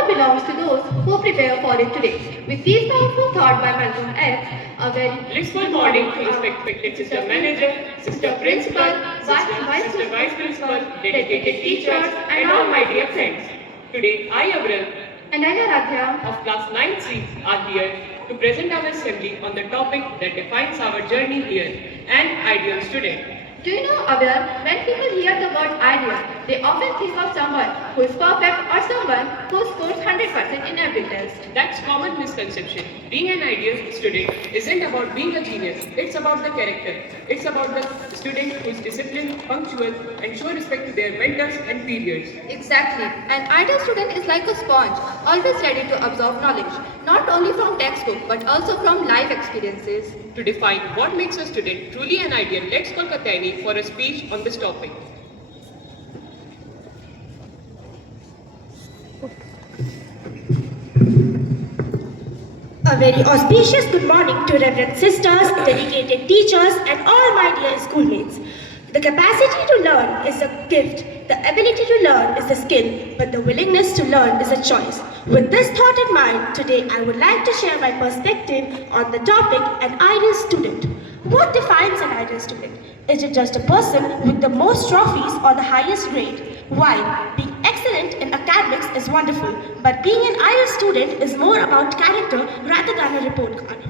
honor belongs to those who prepare for it today. With these powerful thoughts by Malcolm X, a very Blissful morning to respected Sister Manager, Sister Principal, Sister Vice Principal, dedicated teachers, and all my dear friends. Today, I, Avril, and I, Aradhya, of class 9C are here to present our assembly on the topic that defines our journey here, an ideal student. Do you know, Abir, when people hear the word ideal, they often think of someone who is perfect or someone who scores 100% in every test. That's common misconception. Being an ideal student isn't about being a genius. It's about the character. It's about the student who is disciplined, punctual, and show respect to their mentors and peers. Exactly. An ideal student is like a sponge, always ready to absorb knowledge, not only from textbook but also from life experiences. To define what makes a student truly an ideal, let's call Katayani for a speech on this topic. A very auspicious good morning to Reverend Sisters, dedicated teachers, and all my dear schoolmates. The capacity to learn is a gift, the ability to learn is a skill, but the willingness to learn is a choice. With this thought in mind, today I would like to share my perspective on the topic, an ideal student. What defines an ideal student? Is it just a person with the most trophies or the highest grade? While being excellent in academics is wonderful, but being an ideal student is more about character rather than a report card.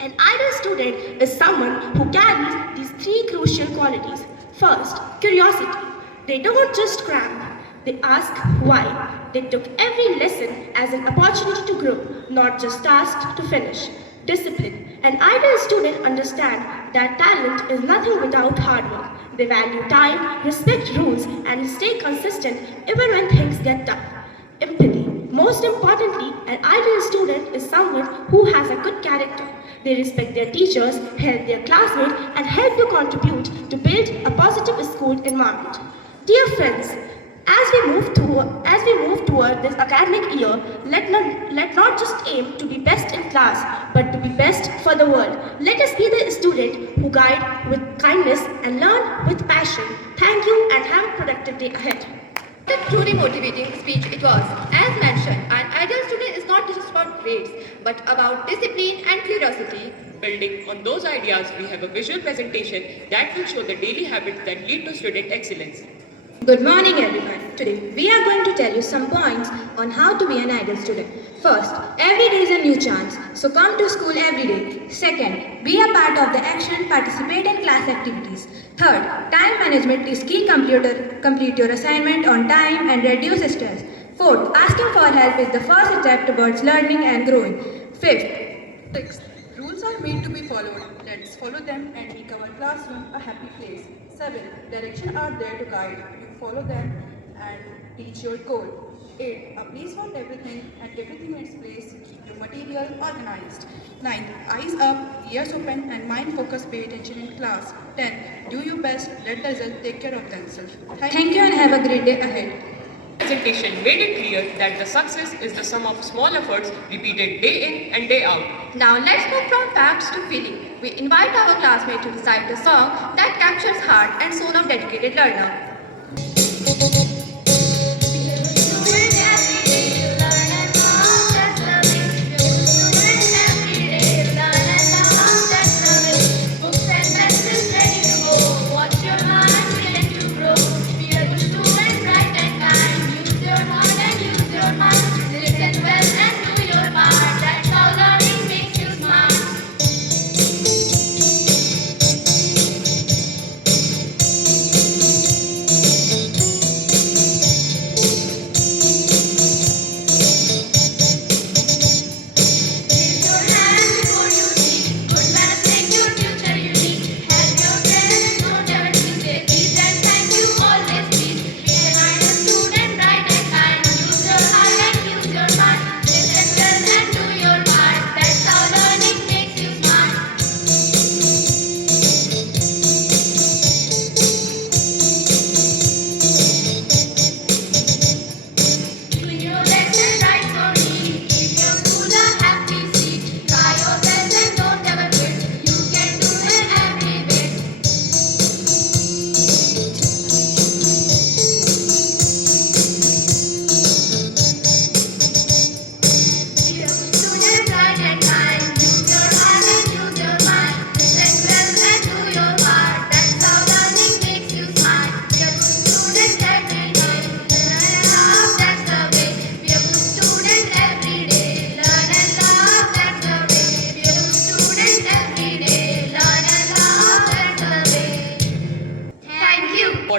An ideal student is someone who carries these three crucial qualities. First, curiosity. They don't just cram, they ask why. They took every lesson as an opportunity to grow, not just tasked to finish. Discipline. An ideal student understands that talent is nothing without hard work. They value time, respect rules, and stay consistent even when things get tough. Empathy. Most importantly, an ideal student is someone who has a good character. They respect their teachers, help their classmates, and help to contribute to build a positive school environment. Dear friends, as we move toward this academic year, let not just aim to be best in class, but to be best for the world. Let us be the student who guide with kindness and learn with passion. Thank you and have a productive day ahead. What a truly motivating speech it was. As mentioned, an ideal student is not just about grades, but about discipline and curiosity. Building on those ideas, we have a visual presentation that will show the daily habits that lead to student excellence. Good morning everyone. Today we are going to tell you some points on how to be an ideal student. First, every day is a new chance, so come to school every day. Second, be a part of the action, participate in class activities. Third, time management is key. Complete your assignment on time and reduce stress. Fourth, asking for help is the first step towards learning and growing. Sixth, rules are made to be followed. Let's follow them and make our classroom a happy place. 7. Directions are there to guide. You follow them and reach your goal. 8. A place for everything and everything in its place. Keep your material organized. 9. Eyes up, ears open and mind focused. Pay attention in class. 10. Do your best. Let the result take care of themselves. Thank you and have a great day ahead. Presentation made it clear that the success is the sum of small efforts repeated day in and day out. Now let's move from facts to feeling. We invite our classmates to recite a song that captures heart and soul of dedicated learner.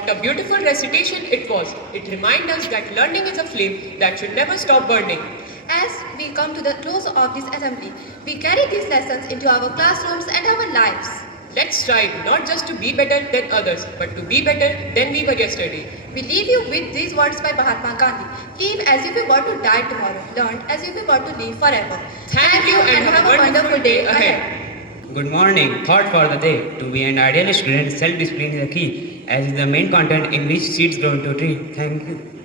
What a beautiful recitation it was. It reminds us that learning is a flame that should never stop burning. As we come to the close of this assembly, we carry these lessons into our classrooms and our lives. Let's strive not just to be better than others, but to be better than we were yesterday. We leave you with these words by Mahatma Gandhi. Live as if you were to die tomorrow. Learn as if you were to live forever. Thank you and have a wonderful day ahead. Good morning. Thought for the day. To be an ideal student, self-discipline is the key, as is the main content in which seeds grow into a tree. Thank you.